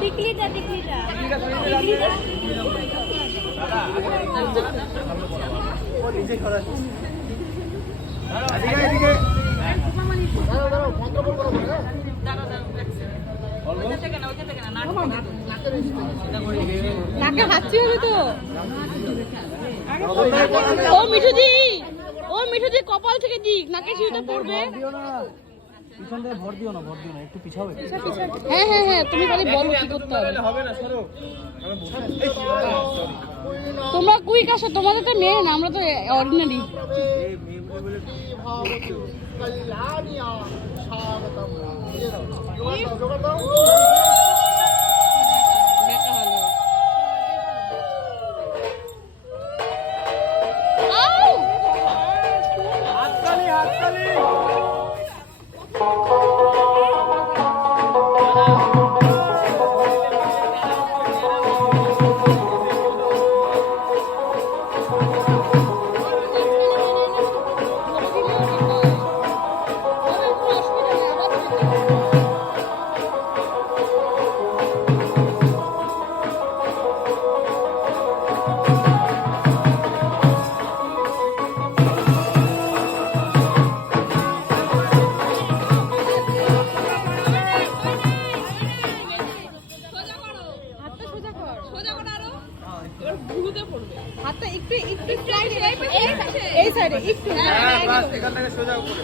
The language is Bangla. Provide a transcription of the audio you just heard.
টিকলিটা টিকলিটা নাকে হাঁচি হবে তো। ও মিঠুদি, ও মিঠুদি কপাল থেকে দিক, নাকে সিঁড়িটা পড়বে। হ্যাঁ হ্যাঁ হ্যাঁ, তুমি খালি বলো কি করতে হবে। তোমরা কুইক আসো, তোমাদের তো মেয়ে না, আমরা তো অর্ডিনারি। হাতটা একটু একটু স্লাইড এই সাইডে একটু, বাস এখান থেকে সোজা উপরে।